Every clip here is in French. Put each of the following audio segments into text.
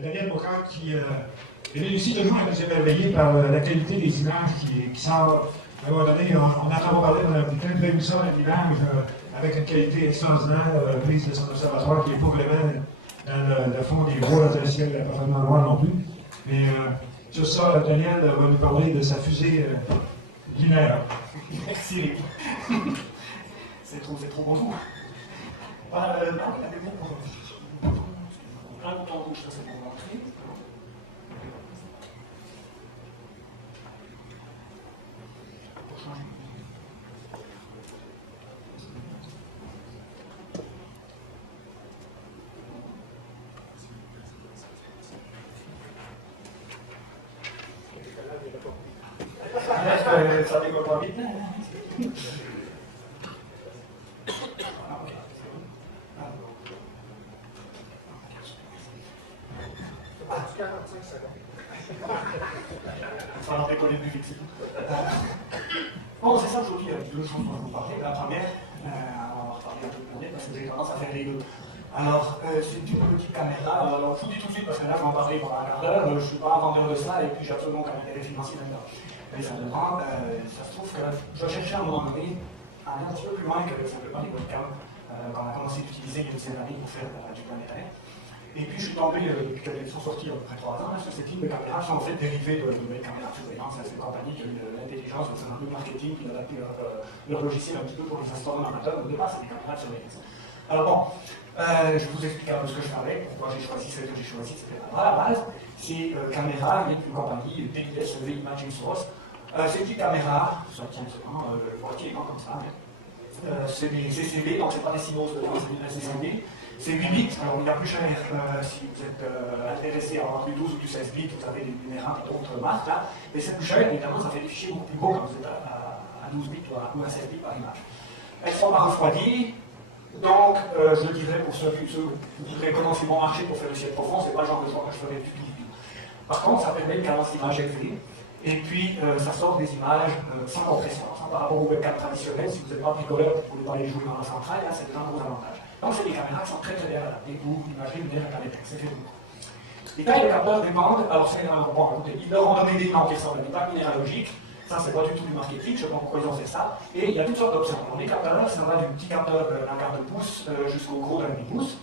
Daniel Bocard qui est venu ici toujours être émerveillé par la qualité des images qui sortent. À un moment donné, on entend parler d'une pleine émission d'image avec une qualité extraordinaire prise de son observatoire qui n'est pas vraiment dans le fond des bois dans un ciel parfaitement noir non plus. Mais sur ça, Daniel va nous parler de sa fusée lunaire. Merci. C'est trop bon. Voilà, avez-vous pour un bouton rouge, ça c'est pour montrer. Pour changer. Ça décolle pas vite. Ça va décoller plus vite. Bon, c'est ça aujourd'hui, deux choses dont je vous parler. La première, on va reparler un peu de planète parce que j'ai tendance à faire les deux. Alors, c'est une petite caméra. Alors, je vous dis tout de suite parce que là, je vais en parler pendant un quart d'heure. Je ne suis pas un vendeur de ça et puis j'ai absolument aucun intérêt financier là-dedans. Mais ça demande, ça se trouve que je cherchais à un moment donné à aller un petit peu plus loin que simplement les webcams qu'on a commencé d'utiliser il y a une dizaine d'années pour faire du planétaire. Et puis je suis tombé, depuis qu'elles sont sorties il y a à peu près 3 ans, sur ces types de caméras qui sont en fait dérivées de nouvelles caméras de surveillance. C'est une compagnie qui a eu l'intelligence de faire un peu de marketing, qui a adapté leur logiciel un petit peu pour les astronomes amateurs. Au départ, c'est des caméras de surveillance. Alors bon, je vous explique un peu ce que je fais avec, pourquoi j'ai choisi celle que j'ai choisie, etc. À la base, ces caméras viennent d'une compagnie, DDSV Imaging Source. Ces petites caméras, ça tient seulement le boîtier, comme ça. C'est des CCD, donc c'est pas des signaux, c'est des CCD. C'est 8 bits, alors il y a plus cher si vous êtes intéressé à avoir du 12 ou du 16 bits, vous avez des numéros et d'autres marques là, mais c'est plus cher, évidemment, ça fait des fichiers beaucoup plus beaux quand vous êtes à 12 bits ou à 16 bits par image. Elles sont pas refroidies, donc je le dirais pour ceux qui voudraient commencer bon marché pour faire le ciel profond, c'est pas le genre de choix que je ferais du tout. Par contre, ça permet une cadence d'image élevée, et puis ça sort des images sans compression, par rapport aux webcams traditionnels. Si vous n'êtes pas bricoleur, vous ne pouvez pas les jouer dans la centrale, là c'est un gros avantage. Donc c'est des caméras qui sont très bien adaptées pour imager lunaire à planétaire, c'est fait beaucoup. Les tailles de capteurs dépendent, alors c'est bon, écoutez, ils leur ont donné des noms qui ressemblent à des plaques minéralogiques, ça c'est pas du tout du marketing, je sais pas pourquoi ils ont fait ça, et il y a toutes sortes d'options. Les capteurs, ça va du petit capteur d'un quart de pouce jusqu'au gros d'un demi-pouce.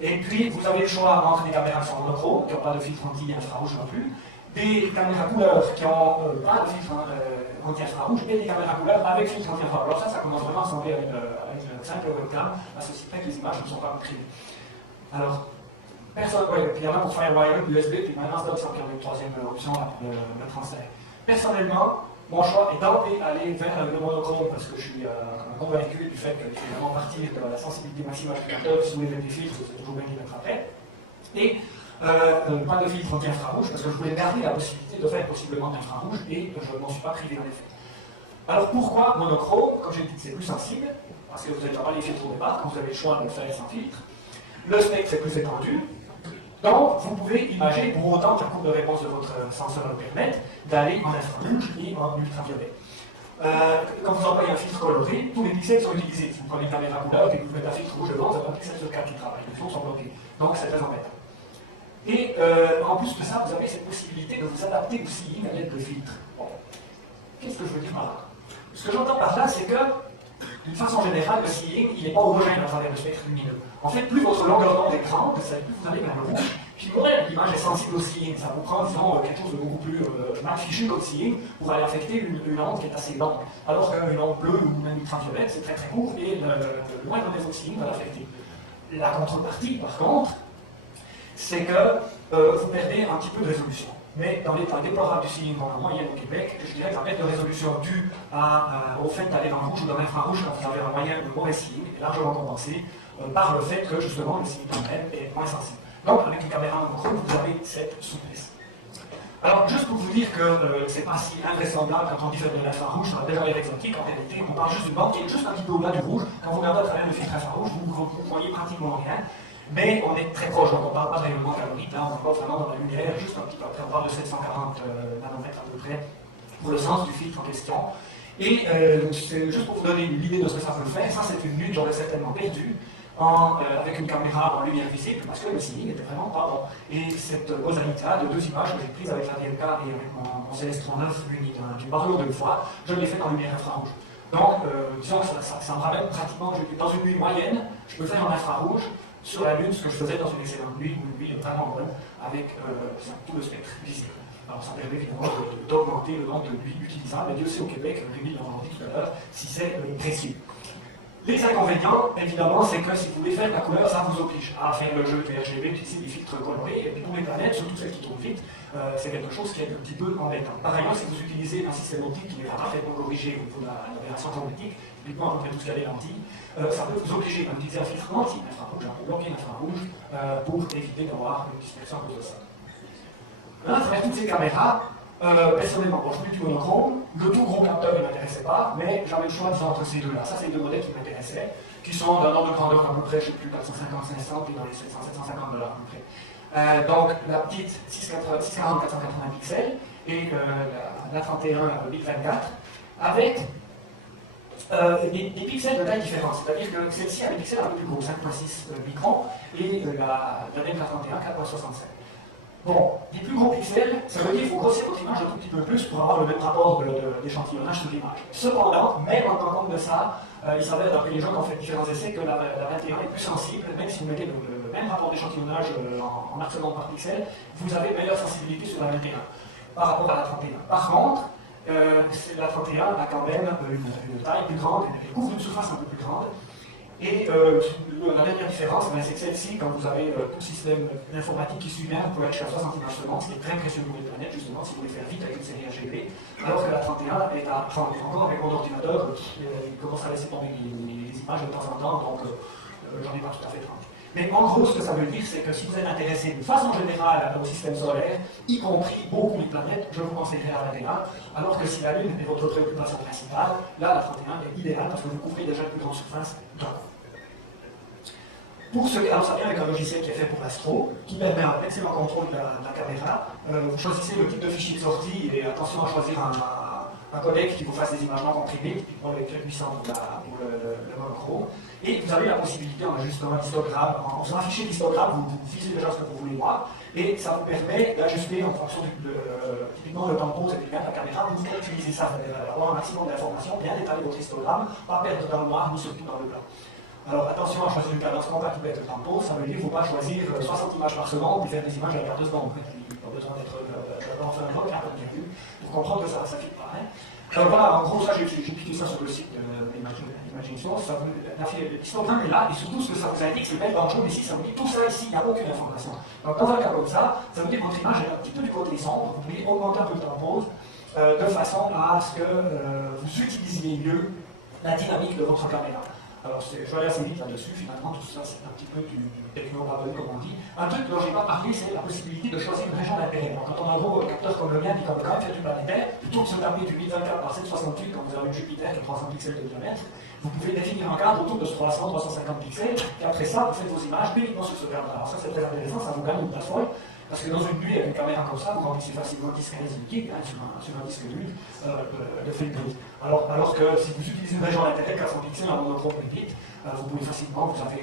Et puis vous avez le choix entre des caméras qui sont monochrome, qui n'ont pas de filtre anti-infrarouge non plus, des caméras couleurs qui n'ont pas de filtre anti-infrarouge, et des caméras couleurs avec filtre anti-infrarouge. Alors ça commence vraiment à ressembler à une simple webcam, à ceci près que les images ne sont pas privées. Alors, personne, puis il y en a pour FireWire, USB, puis maintenant c'est l'option qui est une troisième option là, pour le transfert. Personnellement, mon choix est d'aller vers le monochrome parce que je suis convaincu du fait qu'il faut vraiment partir de la sensibilité maximale du capteur. Si vous voulez mettre des filtres, c'est toujours bien d'y mettre après. Et pas de filtre anti-infrarouge parce que je voulais garder la possibilité de faire possiblement d'infrarouge et je ne m'en suis pas privé en effet. Alors pourquoi monochrome? Comme j'ai dit, c'est plus sensible parce que vous n'avez pas les filtres au départ quand vous avez le choix de le faire sans filtre. Le spectre est plus étendu. Donc, vous pouvez imaginer, pour autant que la courbe de réponse de votre senseur le permette, d'aller en infrarouge et en ultraviolet. Quand vous employez un filtre coloré, tous les pixels sont utilisés. Si vous prenez une caméra couleur et que vous mettez un filtre rouge devant, vous avez un pixel sur 4 qui travaille. Les autres sont bloqués. Donc, c'est très embêtant. Et en plus de ça, vous avez cette possibilité de vous adapter au seeing à l'aide de filtres. Bon. Qu'est-ce que je veux dire par là? Ce que j'entends par là, c'est que, d'une façon générale, le seeing, il n'est pas homogène à travers le spectre lumineux. En fait, plus votre longueur d'onde est grande, plus vous allez vers le rouge. Puis l'image est sensible au seeing. Ça vous prend, disons, quelque chose de beaucoup plus mal fichu comme seeing pour aller affecter une onde qui est assez longue. Alors qu'une onde bleue ou même ultraviolette, c'est très très court et le moindre défaut de seeing va l'affecter. La contrepartie, par contre, c'est que vous perdez un petit peu de résolution. Mais dans l'état déplorable du seeing en moyenne au Québec, je dirais que la perte de résolution due au fait d'aller dans le rouge ou dans l'infrarouge quand vous avez un moyen de mauvais seeing est largement compensée par le fait que justement le seeing même est moins sensible. Donc avec une caméra monochrome, vous avez cette souplesse. Alors juste pour vous dire que c'est pas si invraisemblable quand on dit faire de l'infrarouge, on a déjà l'air exotique, en réalité on parle juste d'une bande qui est juste un petit peu au-delà du rouge. Quand vous regardez à travers le filtre infrarouge, vous ne voyez pratiquement rien. Mais on est très proche, donc on ne parle pas de rayonnement calorique, là on est pas vraiment dans la lumière, juste un petit peu après on parle de 740 nanomètres à peu près pour le sens du filtre en question. Et c'est juste pour vous donner l'idée de ce que ça peut faire, ça c'est une lutte, j'aurais certainement perdu. avec une caméra en lumière visible parce que le ceiling n'était vraiment pas bon. Et cette mosaïque-là de deux images que j'ai prises avec la DLK et avec mon CS39 muni d'une barre de fois, je l'ai fait en lumière infrarouge. Donc, disons que ça me ramène pratiquement, dans une nuit moyenne, je peux faire en infrarouge sur la Lune ce que je faisais dans une excellente nuit, où une nuit vraiment bonne, avec tout le spectre visible. Alors ça permet évidemment d'augmenter le nombre de nuits utilisables, et Dieu sait au Québec, Rémi l'a dit tout à l'heure, si c'est précieux. Les inconvénients, évidemment, c'est que si vous voulez faire de la couleur, ça vous oblige à faire le jeu de RGB, utiliser des filtres colorés, et puis pour les planètes, surtout celles qui tournent vite, c'est quelque chose qui est un petit peu embêtant. Par exemple, si vous utilisez un système optique qui n'est pas parfaitement corrigé au niveau de l'aberration chromatique, uniquement à peu près tout ce qu'il y a des lentilles, ça peut vous obliger à utiliser un filtre anti-infrarouge, un bloqué infrarouge, pour éviter d'avoir une dispersion à cause de ça. À travers toutes ces caméras, personnellement, bon, je suis du monochrome, le tout gros capteur ne m'intéressait pas, mais j'avais le choix entre ces deux-là. Ça, c'est les deux modèles qui m'intéressaient, qui sont d'un ordre de grandeur à peu près, je ne sais plus, 450-500, puis dans les 700-750 $ à peu près. Donc, la petite 640-480 pixels et la 31 bit 24, avec des pixels de taille différente. C'est-à-dire que celle-ci a des pixels un peu plus gros, 5.6 microns, et la deuxième, la 31, 4.65. Bon, des plus gros pixels, ça veut dire qu'il faut grossir votre image un tout petit peu plus pour avoir le même rapport d'échantillonnage sur l'image. Cependant, même en tenant compte de ça, il s'avère d'après les gens qui ont fait différents essais que la 21 est plus sensible, même si vous mettez le même rapport d'échantillonnage en harcèlement par pixel, vous avez une meilleure sensibilité sur la 21 par rapport à la 31. Par contre, la 31 a quand même une taille plus grande, elle couvre une surface un peu plus grande. Et la dernière différence, c'est que celle-ci, quand vous avez tout le système informatique qui suit bien, vous pouvez aller jusqu'à 60 images secondes, ce qui est très précieux pour les planètes, justement, si vous voulez faire vite avec une série RGB, alors que la 31 est à, enfin, encore avec mon ordinateur, il commence à laisser tomber les images de temps en temps, donc j'en ai pas tout à fait 30. Mais en gros, ce que ça veut dire, c'est que si vous êtes intéressé de façon générale au système solaire, y compris beaucoup les planètes, je vous conseillerais la 21, alors que si la Lune est votre préoccupation principale, là, la 31 est idéale parce que vous couvrez déjà une plus grande surface d'un. Pour ce, alors ça vient avec un logiciel qui est fait pour l'astro, qui permet un excellent contrôle de la caméra. Vous choisissez le type de fichier de sortie et attention à choisir un codec qui vous fasse des images non comprimées, qui prend les très puissants pour le monochrome. Et vous avez la possibilité en ajustant un histogramme, en faisant un fichier d'histogramme, vous visez déjà ce que vous voulez voir, et ça vous permet d'ajuster en fonction typiquement le tempo, c'est bien la caméra, vous pouvez utiliser ça, avoir un maximum d'informations, bien détailler votre histogramme, pas perdre dans le noir ni surtout dans le blanc. Alors attention à choisir une cadence compatible avec le tempo, ça veut dire qu'il ne faut pas choisir 60 images par seconde et faire des images à la 2 secondes. Il n'y a pas besoin d'être dans un rock à virgule pour comprendre que ça ne fit pas. Voilà, en gros, ça j'ai piqué ça sur le site d'Imagine Source. L'histogramme est là et surtout ce que ça vous indique, c'est le bel en jaune ici, ça vous dit tout ça ici, il n'y a aucune information. Donc dans un cas comme ça veut dire que votre image est un petit peu du côté sombre, vous pouvez augmenter un peu le tempo de façon à ce que vous utilisiez mieux la dynamique de votre caméra. Alors, je vais aller assez vite là-dessus, finalement, tout ça, c'est un petit peu du techno-babel, comme on dit. Un truc dont je n'ai pas parlé, c'est la possibilité de choisir une région d'intérêt. Quand on a un gros capteur comme le mien, qui quand même fait du planétaire, plutôt que de se taper du 1024 par 768 quand vous avez une Jupiter qui a 300 pixels de diamètre, vous pouvez définir un cadre autour de 300-350 pixels, et après ça, vous faites vos images uniquement sur ce cadre-là. Alors ça, c'est très intéressant, ça vous gagne une place folle. Parce que dans une nuit, avec une caméra comme ça, vous remplissez facilement 10-15 gigs sur un disque dur de film gris. Alors que si vous utilisez une région d'intérêt 400 pixels, un monochrome vite, vous pouvez facilement, vous avez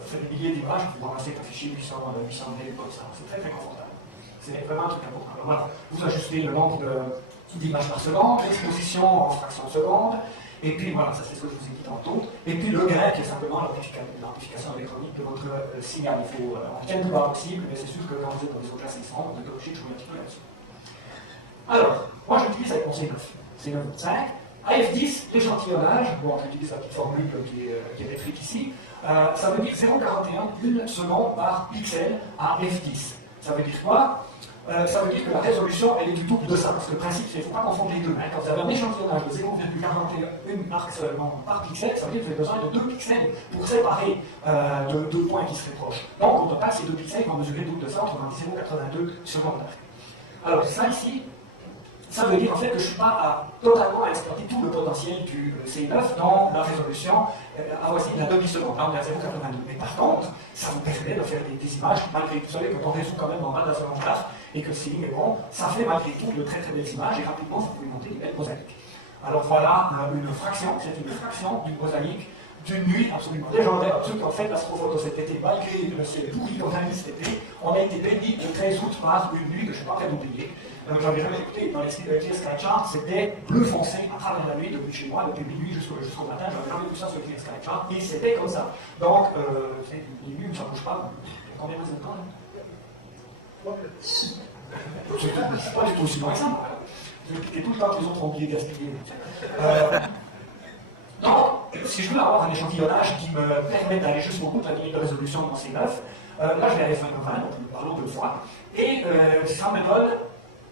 fait des milliers d'images, vous ramassez un fichier 800 MB comme ça. C'est très très confortable. C'est vraiment un truc important. Alors voilà, vous ajustez le nombre d'images par seconde, l'exposition en fraction de seconde, et puis voilà, ça c'est ce que je vous ai dit tantôt. Et puis le gain qui est simplement l'amplification électronique de votre signal. Il faut en tienne le plus bas possible, mais c'est sûr que quand vous êtes dans des eaux classées sombres, vous êtes obligé de jouer un petit peu là-dessus. Alors, moi j'utilise avec mon C9, C9.5. AF10, l'échantillonnage, bon, j'utilise la petite formule qui est écrite ici, ça veut dire 0,41 seconde par pixel à F10. Ça veut dire quoi? Ça veut dire que la résolution, elle est du double de ça, parce que le principe, c'est qu'il ne faut pas confondre les deux. Quand vous avez un échantillonnage de 0,41 arc seulement par pixel, ça veut dire que vous avez besoin de 2 pixels pour séparer deux points qui seraient proches. Donc, au total, ces 2 pixels vont mesurer le double de ça, entre 0,82 secondes. Alors, ça ici, ça veut dire en fait que je ne suis pas totalement à exploiter tout le potentiel du C9 dans la résolution avoisine la demi-seconde, là on est à 0,82. Mais par contre, ça vous permet de faire des images, malgré tout, vous savez, quand on résout quand même en bas de la seconde classe et que le ceiling est bon, ça fait malgré tout de très très belles images et rapidement vous pouvez monter des belles mosaïques. Alors voilà une fraction, c'est une fraction d'une mosaïque d'une nuit absolument légendaire, absolue qu'en fait l'astrophoto cet été, malgré le ciel pourri qu'on a mis cet été, on a été béni le 13 août par une nuit que je ne suis pas prêt d'oublier. J'avais jamais écouté dans les Skychart, c'était bleu foncé à travers la nuit depuis chez moi, depuis minuit jusqu'au matin, j'avais jamais vu ça sur les Skychart, et c'était comme ça. Donc, les nuits, ça ne bouge pas. Combien vous êtes temps là? C'est pas du tout aussi loin que ça. Et tout le temps que les autres ont oublié de gaspiller. Donc, si je veux avoir un échantillonnage qui me permet d'aller jusqu'au bout de la limite de résolution de mon C9, là je vais aller faire un 20, donc nous parlons deux fois, et ça me donne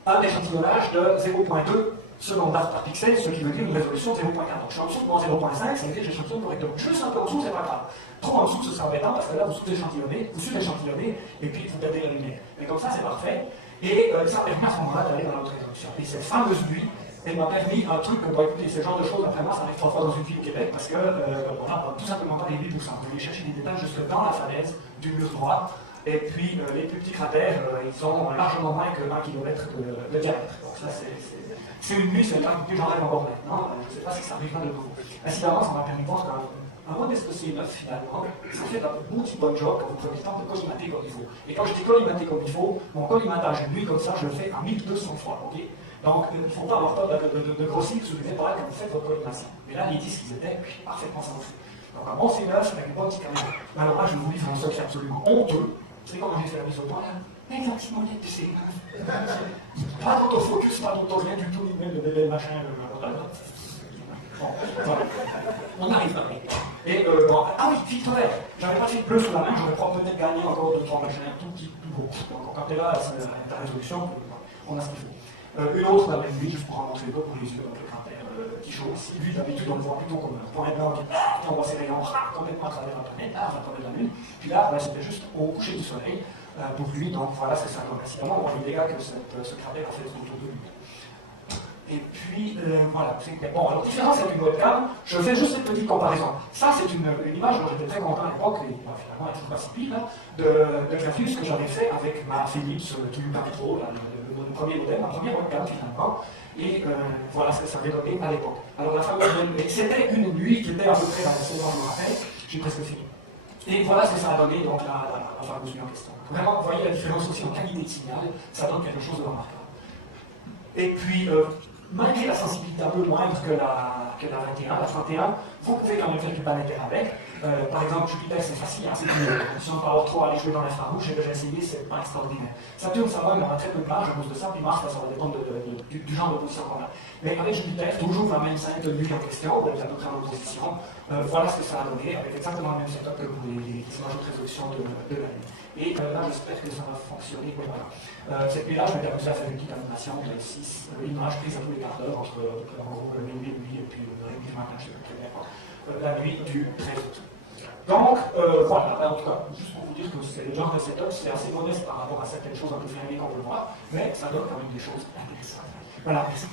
un échantillonnage de 0.2 secondes par pixel, ce qui veut dire une résolution de 0.4. Donc je suis en dessous de mon 0.5, ça veut dire que j'échantillonne correctement. Juste un peu en dessous, c'est pas grave. Trop en dessous, ce sera embêtant parce que là vous sous-échantillonnez, et puis vous perdez la lumière. Mais comme ça, c'est parfait. Et ça permet à ce moment-là d'aller dans notre résolution. Et cette fameuse nuit, elle m'a permis un truc, bon, écoutez, ce genre de choses, après moi, ça arrive 3 fois dans une ville au Québec, parce que on n'a tout simplement pas les villes pour ça. On aller chercher des détails jusque dans la falaise du mur droit, et puis les plus petits cratères, ils ont largement moins que 1 km de diamètre. Donc ça, c'est une nuit, c'est le temps que j'en rêve encore maintenant. Je ne sais pas si ça arrivera de nouveau. Incidemment, ça m'a permis de voir qu'un modeste C9, finalement, ça fait un bon petit bon job quand vous prenez le temps de collimater comme il faut. Et quand je dis collimater comme il faut, mon collimatage une nuit comme ça, je le fais à 1200 fois. Okay, donc, il ne faut pas avoir peur de grossir sous les épaules quand vous faites votre collimation. Mais là, les disques, ils étaient parfaitement sensés. Donc, un bon C9 avec une bonne petite caméra. Mais alors là, je vous livre un secret absolument honteux. Vous savez comment j'ai fait la mise au point là? Exactement, il y a du C9. Pas d'autofocus, pas d'auto, rien du tout, ni même le bébé machin. Bon, voilà. On arrive là. Et bon, ah oui, filtre vert. J'avais pas fait bleu sous la main, j'aurais peut-être gagné encore 2-3 machins, tout petit, tout beau. Donc, quand t'es là, c'est la résolution, on a ce qu'il faut. Une autre dans la même nuit, juste pour en montrer deux pour les yeux, un peu cratère qui chaud aussi. Lui, d'habitude, on le voit plutôt comme un point blanc qui envoie ses rayons complètement à travers la planète, là, à travers la Lune. Puis là, c'était juste au coucher du soleil pour lui, donc voilà, c'est ça. Donc, incidemment, on voit les dégâts que ce cratère a fait autour de lui. Et puis, voilà. Bon, alors, différence avec une webcam, je fais juste cette petite comparaison. Ça, c'est une image dont j'étais très content à l'époque, et finalement, elle est toujours pas si pire, de graphisme que j'avais fait avec ma Philips Tulipa Pro, mon premier modèle, ma première webcam, finalement. Et voilà, ça avait donné à l'époque. Alors, la fameuse nuit, c'était une nuit qui était à peu près dans le second, je me rappelle, j'ai presque fini. Et voilà ce que ça a donné, donc, la fameuse nuit en question. Vraiment, vous voyez la différence aussi en qualité de signal, ça donne quelque chose de remarquable. Et puis, malgré la sensibilité un peu moindre que la 21, la 31, vous pouvez quand même faire du planétaire avec. Par exemple, Jupiter, c'est facile, hein, si on ne peut pas trop aller jouer dans l'infrarouge, et que j'ai essayé, c'est pas extraordinaire. Saturne, ça va, mais on a très peu de marge à cause de ça, puis Mars, ça va dépendre du genre de position qu'on a. Mais avec Jupiter, toujours la même scène de nuit en question, avec à peu près en position, voilà ce que ça a donné, avec exactement le même setup que pour les images de résolution de la Lune. Et là, j'espère que ça va fonctionner. Voilà. Cette nuit-là, je m'étais amusé à faire une petite animation de 6 images prises à tous les quarts d'heure, entre en gros minuit et demi, et puis le matin, je ne sais pas très bien, la nuit du 13 août. Donc, voilà, en tout cas, juste pour vous dire que c'est le genre de setup, c'est assez modeste par rapport à certaines choses un peu fermées qu'on peut voir, mais ça donne quand même des choses intéressantes. Voilà, merci.